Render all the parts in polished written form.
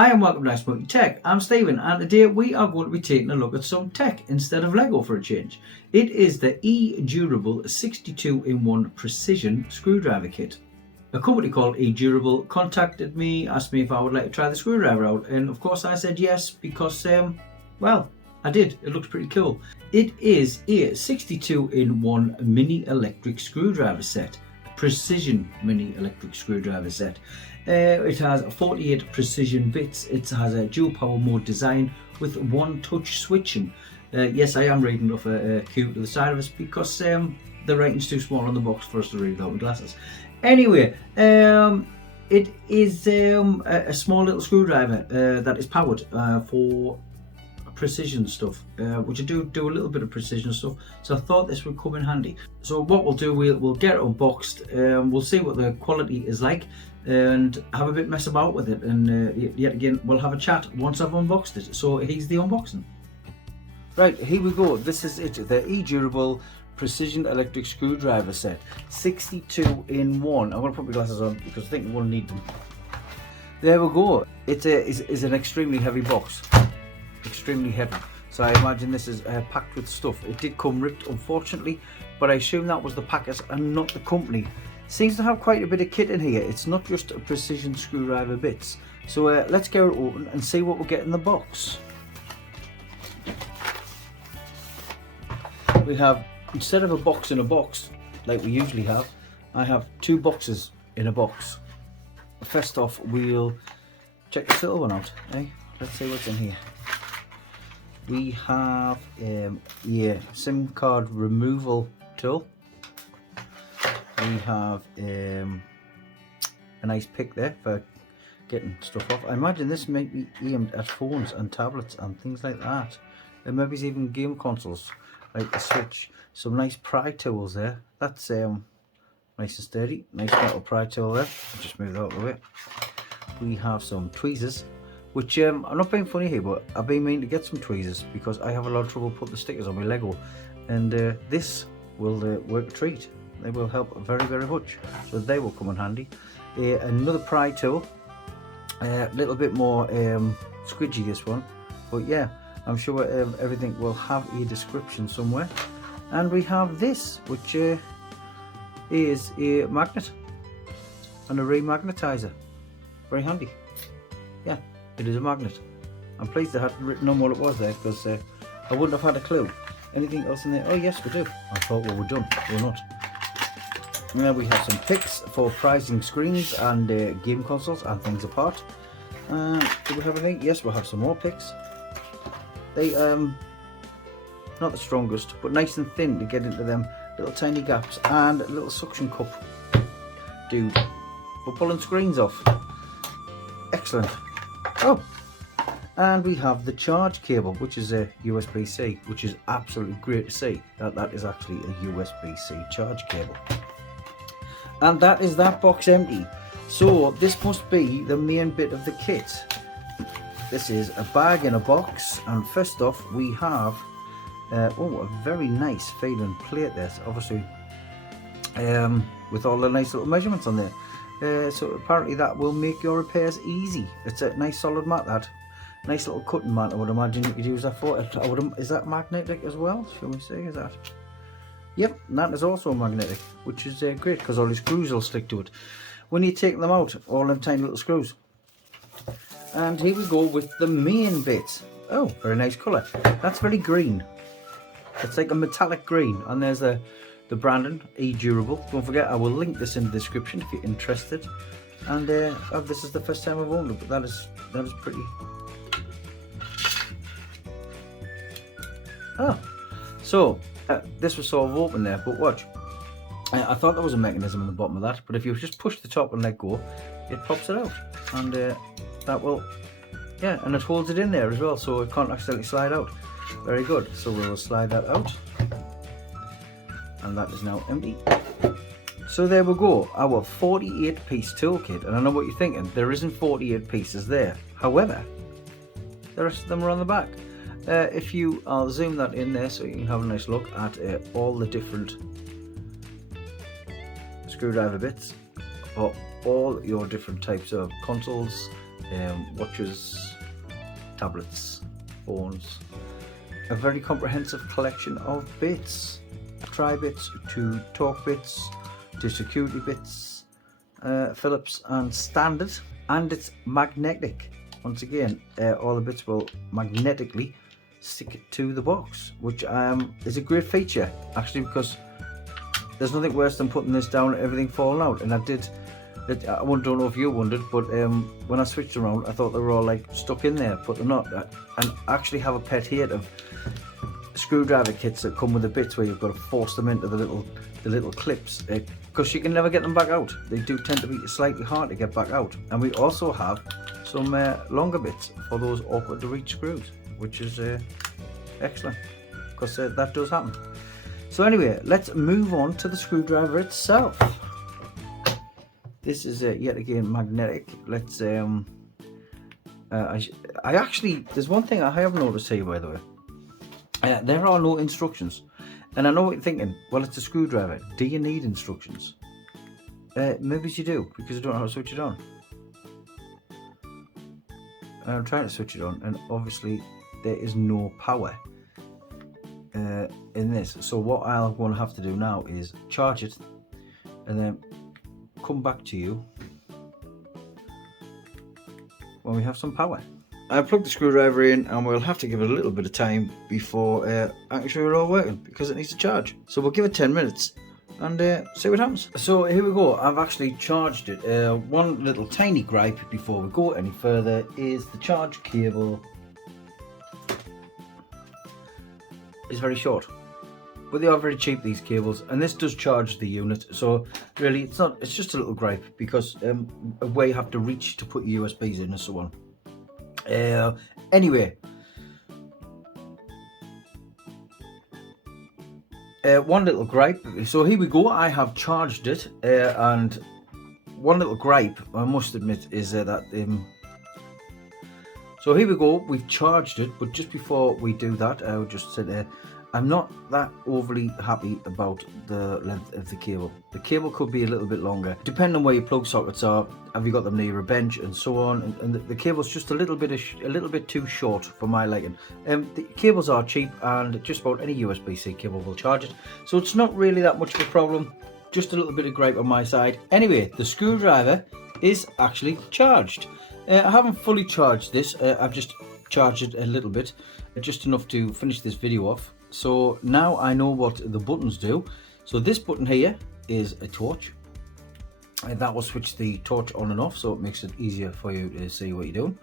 Hi and welcome to Nice Monkey Tech. I'm Stephen and today we are going to be taking a look at some tech instead of Lego for a change. It is the E-Durable 62-in-1 Precision Screwdriver Kit. A company called E-Durable contacted me, asked me if I would like to try the screwdriver out, and of course I said yes because, well, I did. It looks pretty cool. It is a 62-in-1 mini electric screwdriver set. Precision mini electric screwdriver set. It has 48 precision bits. It has a dual power mode design with one touch switching. Yes, I am reading off a cue to the side of us because the writing's too small on the box for us to read without my glasses. Anyway, it is a small little screwdriver that is powered for precision stuff, which I do a little bit of precision stuff, so I thought this would come in handy. So what we'll do, we'll get it unboxed, we'll see what the quality is like and have a bit mess about with it, and yet again we'll have a chat once I've unboxed it. So here's the unboxing. Right, here we go. This is it, the E-Durable Precision Electric Screwdriver Set, 62-in-1. I'm going to put my glasses on because I think we'll need them. There we go. It is an extremely heavy box. Extremely heavy, so I imagine this is packed with stuff. It did come ripped, unfortunately, but I assume that was the packers and not the company. Seems to have quite a bit of kit in here. It's not just precision screwdriver bits. So let's get it open and see what we'll get in the box. We have, instead of a box in a box like we usually have, I have two boxes in a box. First off, we'll check the little one out. Let's see what's in here. We have SIM card removal tool. We have a nice pick there for getting stuff off. I imagine this might be aimed at phones and tablets and things like that. And maybe even game consoles like the Switch. Some nice pry tools there. That's nice and sturdy. Nice metal pry tool there. I'll just move that out of the way. We have some tweezers, which I'm not being funny here, but I've been meaning to get some tweezers because I have a lot of trouble putting the stickers on my Lego, and this will work a treat. They will help very, very much, so they will come in handy. Another pry tool, a little bit more squidgy this one, but yeah, I'm sure everything will have a description somewhere. And we have this, which is a magnet and a remagnetizer. Very handy. Yeah. It is a magnet. I'm pleased I hadn't written on what it was there because I wouldn't have had a clue. Anything else in there? Oh yes, we do. I thought, well, we're done. We're not. Now we have some picks for prizing screens and game consoles and things apart. Do we have anything? Yes, we'll have some more picks. They not the strongest, but nice and thin to get into them little tiny gaps, and a little suction cup dude for pulling screens off. Excellent. Oh, and we have the charge cable, which is a USB-C, which is absolutely great to see that is actually a USB-C charge cable. And that is that box empty. So this must be the main bit of the kit. This is a bag in a box, and first off we have a very nice feeling plate there, so obviously with all the nice little measurements on there. So apparently that will make your repairs easy. It's a nice solid mat, that. Nice little cutting mat, I would imagine you could use that for. Is that magnetic as well? Shall we say, is that? Yep, that is also magnetic, which is great because all the screws will stick to it. When you take them out, all them tiny little screws. And here we go with the main bit. Oh, very nice colour. That's very green. It's like a metallic green, and there's the branding, E-Durable. Don't forget, I will link this in the description if you're interested. And this is the first time I've owned it, but that is pretty. Oh, so this was sort of open there, but watch. I thought there was a mechanism in the bottom of that, but if you just push the top and let go, it pops it out, and that will, yeah, and it holds it in there as well, so it can't accidentally slide out. Very good. So we will slide that out. And that is now empty. So there we go, our 48 piece toolkit. And I know what you're thinking, there isn't 48 pieces there. However, the rest of them are on the back. I'll zoom that in there so you can have a nice look at all the different screwdriver bits for all your different types of consoles, watches, tablets, phones. A very comprehensive collection of bits. Tri bits to talk bits to security bits, Phillips and standard, and it's magnetic. Once again, all the bits will magnetically stick to the box, which is a great feature actually, because there's nothing worse than putting this down and everything falling out. And I don't know if you wondered, but when I switched around, I thought they were all like stuck in there, but they're not. And I actually have a pet hate of screwdriver kits that come with the bits where you've got to force them into the little clips, because you can never get them back out. They do tend to be slightly hard to get back out. And we also have some longer bits for those awkward to reach screws, which is excellent, because that does happen. So anyway, let's move on to the screwdriver itself. This is yet again magnetic. Let's I actually, there's one thing I have noticed here, by the way. There are no instructions, and I know what you're thinking. Well, it's a screwdriver. Do you need instructions? Maybe you do, because I don't know how to switch it on. I'm trying to switch it on, and obviously there is no power in this. So what I'm going to have to do now is charge it, and then come back to you when we have some power. I plugged the screwdriver in, and we'll have to give it a little bit of time before actually we're all working, because it needs to charge. So we'll give it 10 minutes and see what happens. So here we go. I've actually charged it. One little tiny gripe before we go any further is the charge cable is very short. But they are very cheap, these cables, and this does charge the unit. So really, it's just a little gripe, because where you have to reach to put your USBs in and so on. Anyway, one little gripe. So here we go. I have charged it, and one little gripe I must admit is that so here we go. We've charged it, but just before we do that, I would just say I'm not that overly happy about the length of the cable. The cable could be a little bit longer, depending on where your plug sockets are. Have you got them near a bench and so on? And the cable's just a little bit too short for my liking. The cables are cheap, and just about any USB-C cable will charge it, so it's not really that much of a problem. Just a little bit of gripe on my side. Anyway, the screwdriver is actually charged. I haven't fully charged this. I've just charged it a little bit, just enough to finish this video off. So now I know what the buttons do. So this button here is a torch, and that will switch the torch on and off, so it makes it easier for you to see what you're doing.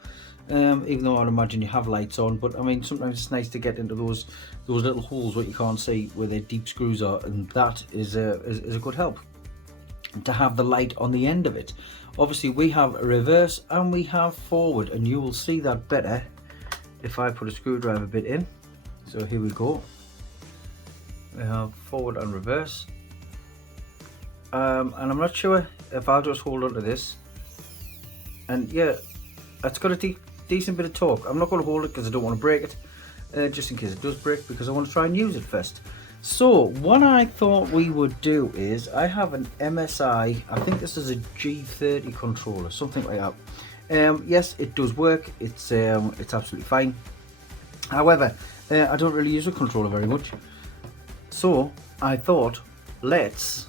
Even though I'd imagine you have lights on, but I mean, sometimes it's nice to get into those little holes where you can't see where the deep screws are, and that is a good help to have the light on the end of it. Obviously we have reverse and we have forward, and you will see that better if I put a screwdriver bit in. So here we go. We have forward and reverse, and I'm not sure if I'll just hold on to this, and yeah, it's got a decent bit of torque. I'm not going to hold it because I don't want to break it, just in case it does break, because I want to try and use it first. So what I thought we would do is, I have an MSI, I think this is a G30 controller, something like that. Yes, it does work. It's absolutely fine. However, I don't really use a controller very much, so I thought, let's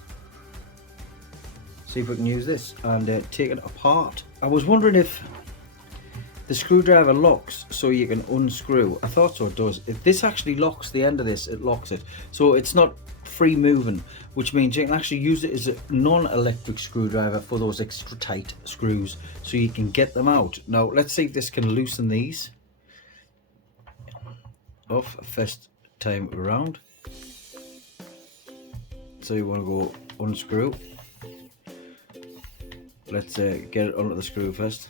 see if we can use this and take it apart. I was wondering if the screwdriver locks so you can unscrew. I thought so, it does. If this actually locks the end of this, it locks it, so it's not free moving, which means you can actually use it as a non-electric screwdriver for those extra tight screws, so you can get them out. Now let's see if this can loosen these off first time around. So you want to go unscrew. Let's get it onto the screw first.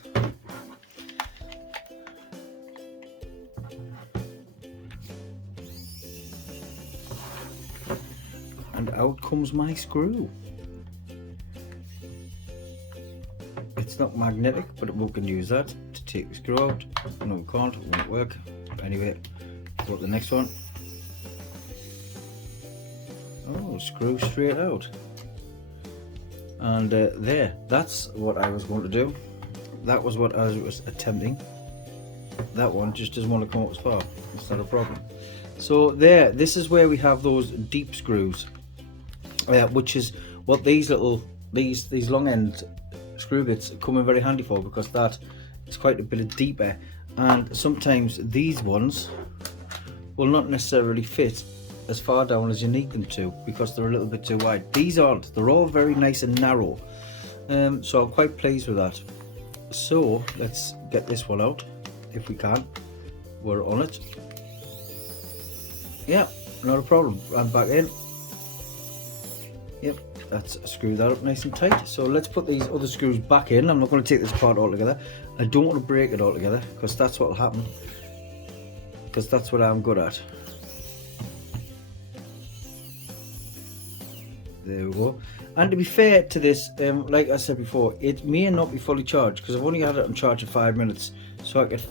And out comes my screw. It's not magnetic, but we can use that to take the screw out. No, we can't, it won't work. Anyway, go to the next one. Oh, screw straight out. And there, that's what I was going to do. that was what I was attempting. That one just doesn't want to come up as far. It's not a problem. So there, this is where we have those deep screws, which is what these long end screw bits come in very handy for, because that is quite a bit deeper, and sometimes these ones will not necessarily fit as far down as you need them to because they're a little bit too wide. These aren't, they're all very nice and narrow, so I'm quite pleased with that. So let's get this one out if we can. We're on it. Yeah, not a problem. And back in. Yep, let's screw that up nice and tight. So let's put these other screws back in. I'm not going to take this apart altogether. I don't want to break it altogether because that's what will happen. Because that's what I'm good at. There we go. And to be fair to this, like I said before, it may not be fully charged because I've only had it on charge for 5 minutes, so I could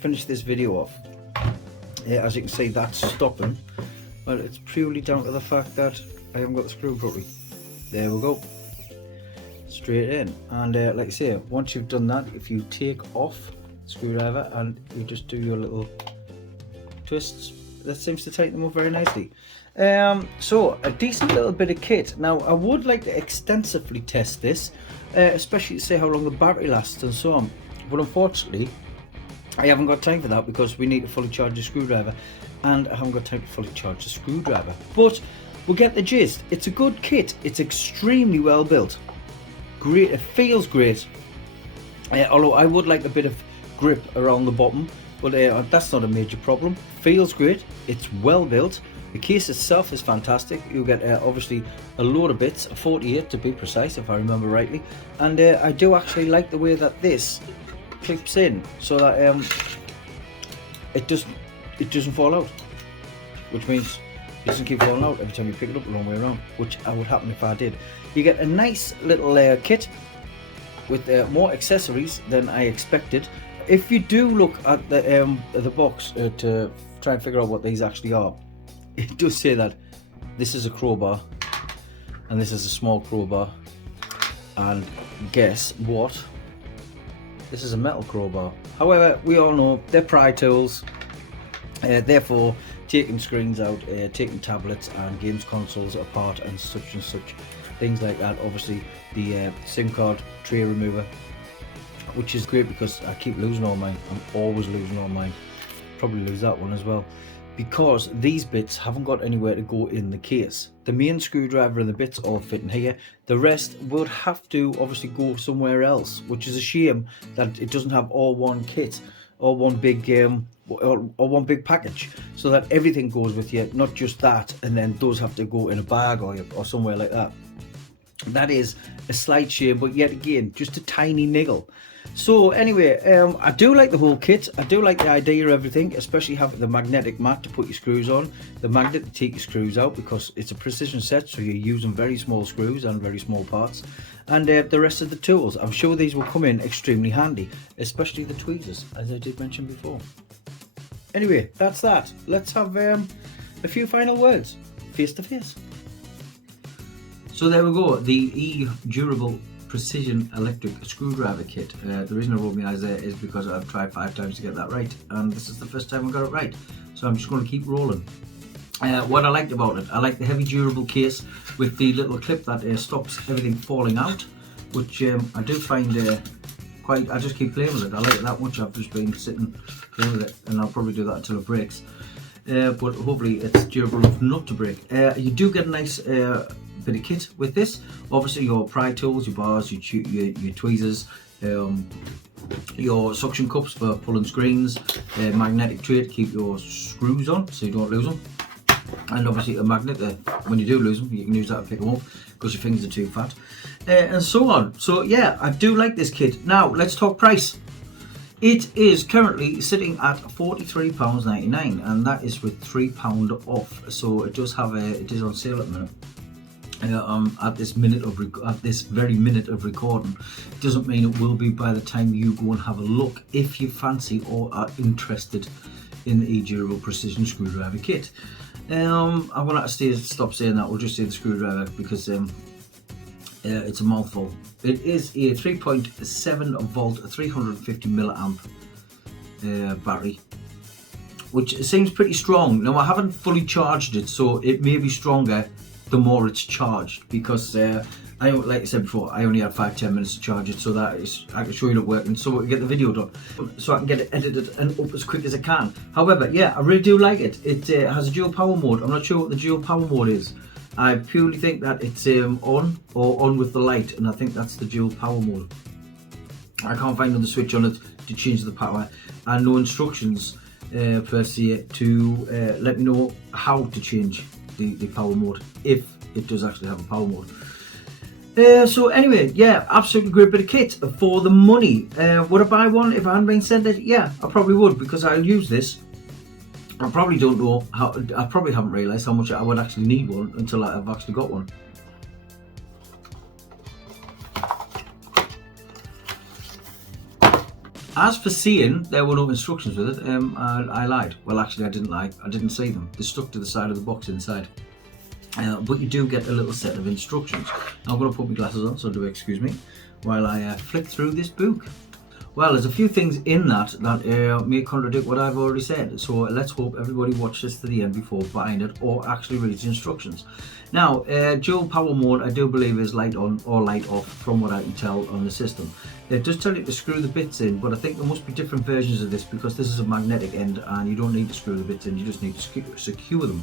finish this video off. Yeah, as you can see, that's stopping, but it's purely down to the fact that I haven't got the screw properly. There we go, straight in. And like I say, once you've done that, if you take off the screwdriver and you just do your little twists, that seems to tighten them up very nicely. So a decent little bit of kit. Now I would like to extensively test this, especially to see how long the battery lasts and so on, but unfortunately I haven't got time for that because we need to fully charge the screwdriver, and I haven't got time to fully charge the screwdriver. But we'll get the gist. It's a good kit. It's extremely well built. Great. It feels great. Although I would like a bit of grip around the bottom, but that's not a major problem. Feels great. It's well built. The case itself is fantastic. You'll get obviously a load of bits, 48 to be precise, if I remember rightly. And I do actually like the way that this clips in, so that it doesn't fall out, which means it doesn't keep falling out every time you pick it up the wrong way around, which would happen if I did. You get a nice little kit with more accessories than I expected. If you do look at the box to try and figure out what these actually are, it does say that this is a crowbar and this is a small crowbar, and guess what? This is a metal crowbar. However, we all know they're pry tools, therefore taking screens out, taking tablets and games consoles apart and such things like that. Obviously the SIM card tray remover, which is great because I keep losing all mine. I'm always losing all mine. Probably lose that one as well, because these bits haven't got anywhere to go in the case. The main screwdriver and the bits all fit in here. The rest would have to obviously go somewhere else, which is a shame that it doesn't have all one kit or one big or one big package, so that everything goes with you, not just that, and then those have to go in a bag or somewhere like that. That is a slight shame, but yet again, just a tiny niggle. So anyway, I do like the whole kit. I do like the idea of everything, especially having the magnetic mat to put your screws on, the magnet to take your screws out, because it's a precision set, so you're using very small screws and very small parts, and the rest of the tools. I'm sure these will come in extremely handy, especially the tweezers, as I did mention before. Anyway, that's that. Let's have a few final words, face to face. So there we go, the E-Durable Precision Electric Screwdriver Kit. The reason I rolled my eyes there is because I've tried 5 times to get that right, and this is the first time I got it right, so I'm just going to keep rolling. What I liked about it, I like the heavy durable case with the little clip that stops everything falling out, which I do find I just keep playing with it. I like it that much. I've just been sitting playing with it, and I'll probably do that until it breaks, but hopefully it's durable enough not to break. You do get a nice bit of kit with this. Obviously your pry tools, your bars, your tweezers, your suction cups for pulling screens, magnetic tray to keep your screws on so you don't lose them, and obviously a magnet that when you do lose them you can use that to pick them up because your fingers are too fat, and so on. So yeah, I do like this kit. Now let's talk price. It is currently sitting at £43.99, and that is with £3 off, so it does have it is on sale at the minute. At this very minute of recording. Doesn't mean it will be by the time you go and have a look if you fancy or are interested in the E-Durable Precision Screwdriver Kit. I'm going to have to stop saying that. We'll just say the screwdriver because It's a mouthful. It is a 3.7 volt 350 milliamp battery, which seems pretty strong. Now I haven't fully charged it, so it may be stronger the more it's charged, because like I said before, I only had 5-10 minutes to charge it, so that is, I can show you it working, so we can get the video done, so I can get it edited and up as quick as I can. However, yeah, I really do like it. It has a dual power mode. I'm not sure what the dual power mode is. I purely think that it's on or on with the light, and I think that's the dual power mode. I can't find another switch on it to change the power, and no instructions per se to let me know how to change the power mode, if it does actually have a power mode. So anyway, yeah, absolutely great bit of kit for the money. Would I buy one if I hadn't been sent it? Yeah, I probably would, because I'll use this. I probably don't know how, I probably haven't realised how much I would actually need one until I've actually got one. As for seeing there were no instructions with it, I lied. Well, actually I didn't lie, I didn't see them. They're stuck to the side of the box inside. But you do get a little set of instructions. Now I'm going to put my glasses on, so do excuse me while I flick through this book. Well, there's a few things in that may contradict what I've already said, so let's hope everybody watches to the end before buying it or actually reads the instructions. Now, dual power mode I do believe is light on or light off from what I can tell on the system. It does tell you to screw the bits in, but I think there must be different versions of this, because this is a magnetic end and you don't need to screw the bits in, you just need to secure them.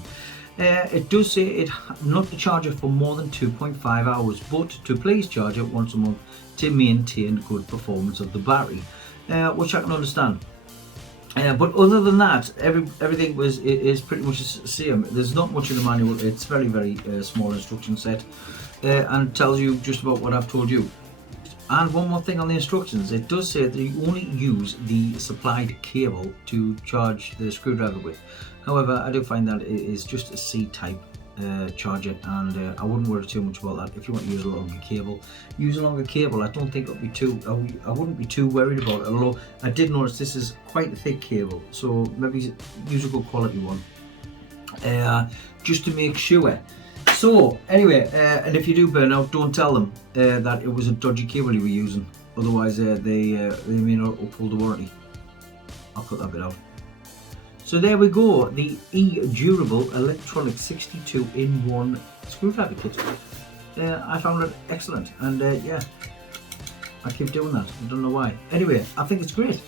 It does say it not to charge it for more than 2.5 hours, but to please charge it once a month to maintain good performance of the battery, which I can understand. But other than that, everything is pretty much the same. There's not much in the manual. It's very small instruction set, and tells you just about what I've told you. And one more thing on the instructions, it does say that you only use the supplied cable to charge the screwdriver with. However, I do find that it is just a C-type charger, and I wouldn't worry too much about that. If you want to use a longer cable, use a longer cable. I don't think it'll be too, I wouldn't be too worried about it, although I did notice this is quite a thick cable, so maybe use a good quality one, just to make sure. So anyway, and if you do burn out, don't tell them that it was a dodgy cable you were using, otherwise they may not uphold the warranty. I'll cut that bit out. So there we go, the E-Durable Electronic 62-in-1 screwdriver kit. I found it excellent, and yeah, I keep doing that. I don't know why. Anyway, I think it's great.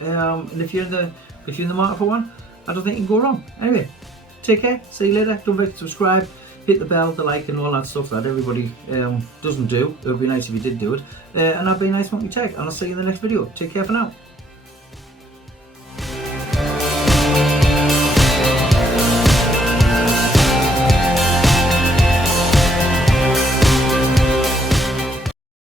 And if you're in the market for one, I don't think you can go wrong. Anyway, take care. See you later. Don't forget to subscribe, hit the bell, the like, and all that stuff that everybody doesn't do. It would be nice if you did do it. And I've been Nice Monkey Tech, and I'll see you in the next video. Take care for now.